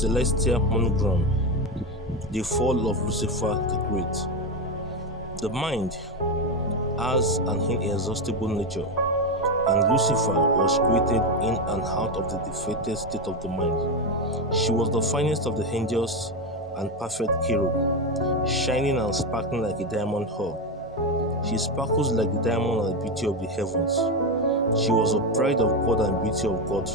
Celestial Monogram. The Fall of Lucifer the Great. The mind has an inexhaustible nature, and Lucifer was created in and out of the defeated state of the mind. She was the finest of the angels and perfect cherub, shining and sparkling like a diamond hull. She sparkles like the diamond and the beauty of the heavens. She was the pride of God and beauty of God.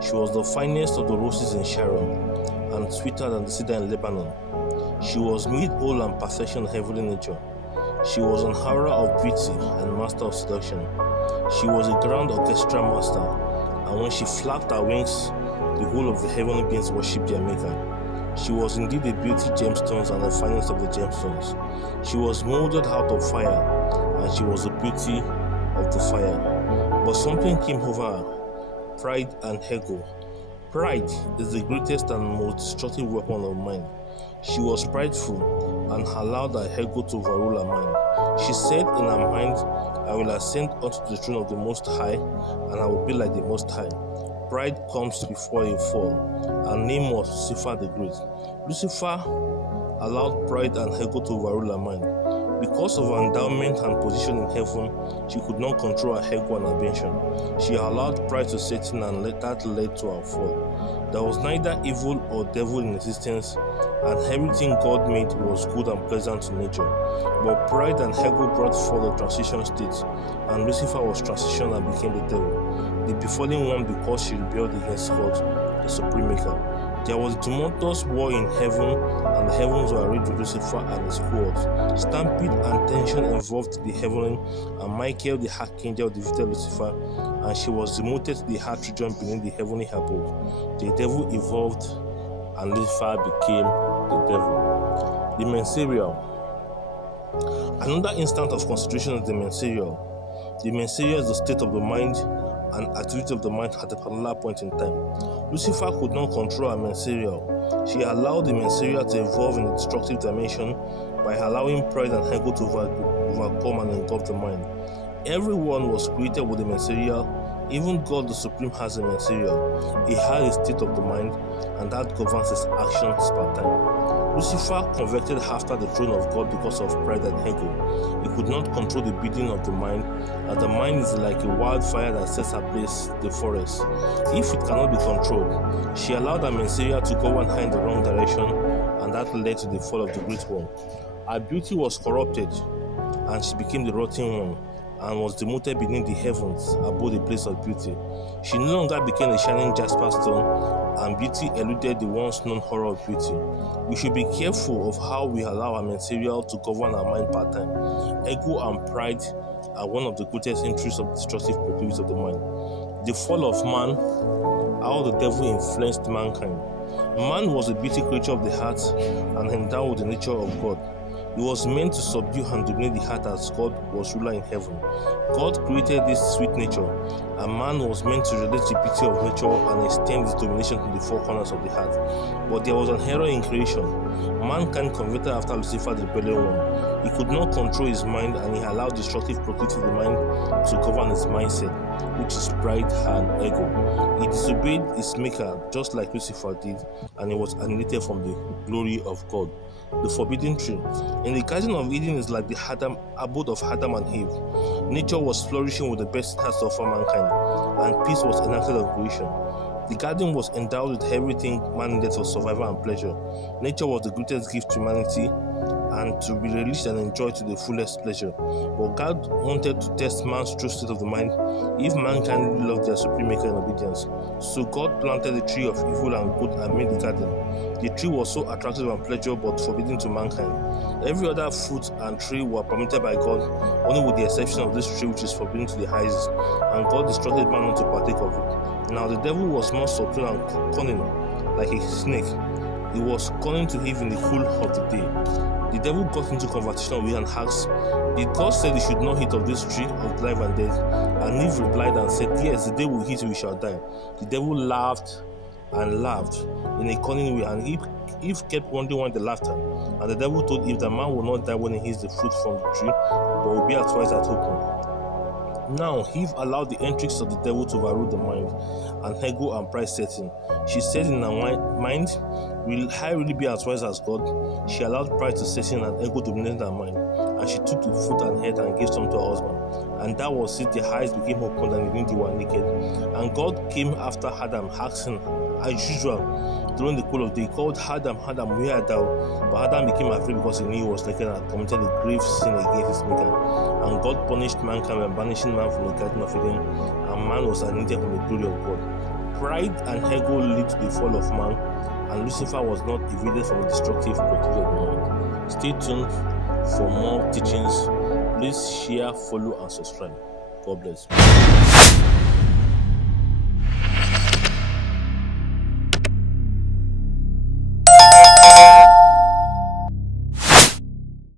She was the finest of the roses in Sharon, and sweeter than the cedar in Lebanon. She was made whole and perfection of heavenly nature. She was an aura of beauty and master of seduction. She was a grand orchestra master, and when she flapped her wings, the whole of the heavenly beings worshipped their maker. She was indeed the beauty gemstones and the finest of the gemstones. She was molded out of fire, and she was the beauty of the fire. But something came over her: pride and ego. Pride is the greatest and most destructive weapon of mind. She was prideful and allowed her ego to overrule her mind. She said in her mind, "I will ascend unto the throne of the Most High, and I will be like the Most High." Pride comes before a fall. Her name was Lucifer the Great. Lucifer allowed pride and ego to overrule her mind. Because of her endowment and position in heaven, she could not control her ego and ambition. She allowed pride to set in, and that led to her fall. There was neither evil or devil in existence, and everything God made was good and pleasant to nature. But pride and ego brought forth the transition state, and Lucifer was transitioned and became the devil, the befallen one, because she rebelled against God, the supreme maker. There was a tumultuous war in heaven, and the heavens were arrayed with Lucifer and his cohorts. Stampede and tension involved the heavenly, and Michael the archangel defeated Lucifer, and she was demoted to the heart region beneath the heavenly abode. The devil evolved, and Lucifer became the devil. The mensarial. Another instance of constitution is the mensarial. The mensarial is the state of the mind and activity of the mind at a particular point in time. Lucifer could not control her mensarial. She allowed the mensarial to evolve in a destructive dimension by allowing pride and ego to overcome and engulf the mind. Everyone was created with a mensarial. Even God the Supreme has a mensarial. He has a state of the mind, and that governs his actions per time. Lucifer converted after the throne of God because of pride and ego. He could not control the beating of the mind, as the mind is like a wildfire that sets ablaze the forest. If it cannot be controlled, she allowed her mensarial to govern her in the wrong direction, and that led to the fall of the great one. Her beauty was corrupted, and she became the rotten one, and was demoted beneath the heavens above the place of beauty. She no longer became a shining jasper stone, and beauty eluded the once known horror of beauty. We should be careful of how we allow our mensarial to govern our mind part time. Ego and pride are one of the greatest interests of destructive proclivities of the mind. The fall of man, how the devil influenced mankind. Man was a beauty creature of the heart and endowed with the nature of God. He was meant to subdue and dominate the heart as God was ruler in heaven. God created this sweet nature, and man was meant to relate the beauty of nature and extend its domination to the four corners of the heart. But there was an error in creation. Mankind converted after Lucifer the rebellion one. He could not control his mind, and he allowed destructive proclivity of the mind to govern his mindset, which is pride and ego. He disobeyed his maker just like Lucifer did, and he was annihilated from the glory of God. The forbidden tree. In the Garden of Eden is like the abode of Adam and Eve. Nature was flourishing with the best it has to offer mankind, and peace was enacted on creation. The garden was endowed with everything man needed for survival and pleasure. Nature was the greatest gift to humanity, and to be released and enjoyed to the fullest pleasure. But God wanted to test man's true state of the mind if mankind really loved their supreme maker in obedience. So God planted the tree of evil and good and made the garden. The tree was so attractive and pleasurable but forbidden to mankind. Every other fruit and tree were permitted by God, only with the exception of this tree which is forbidden to the eyes, and God instructed man not to partake of it. Now the devil was more subtle and cunning, like a snake. He was calling to Eve in the cool of the day. The devil got into conversation with her and asked, "Did God say they should not eat of this tree of life and death?" And Eve replied and said, "Yes, the day we eat we shall die." The devil laughed and laughed in a cunning way, and Eve kept wondering why they laughed. And the devil told Eve that man will not die when he eats the fruit from the tree, but will be as wise as open. Now, Eve allowed the entrance of the devil to overrule the mind, and ego and pride set in. She said in her mind, will I really be as wise as God? She allowed pride to set in and ego dominated her mind, and she took the fruit and head and gave some to her husband. And that was it, their eyes became opened and indeed they were naked. And God came after Adam, asking, as usual, during the cool of the day, he called Adam, Adam, where art thou? But Adam became afraid because he knew he was naked and had committed a grave sin against his maker. And God punished mankind by banishing man from the Garden of Eden, and man was alienated from the glory of God. Pride and ego lead to the fall of man, and Lucifer was not evaded from the destructive proclivity of the mind. Stay tuned for more teachings. Please share, follow, and subscribe. God bless you.